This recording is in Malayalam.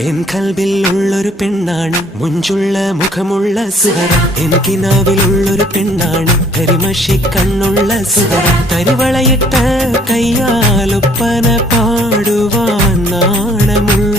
എൻ കൽബിൽ ഉള്ളൊരു പെണ്ണാണ്, മുഞ്ചുള്ള മുഖമുള്ള സുഹറ. എൻ കിനാവിലുള്ളൊരു പെണ്ണാണ്, കരിമഷി കണ്ണുള്ള സുഹറ. തരിവളയിട്ട കയ്യാലൊപ്പന പാടുവാൻ നാണമുള്ള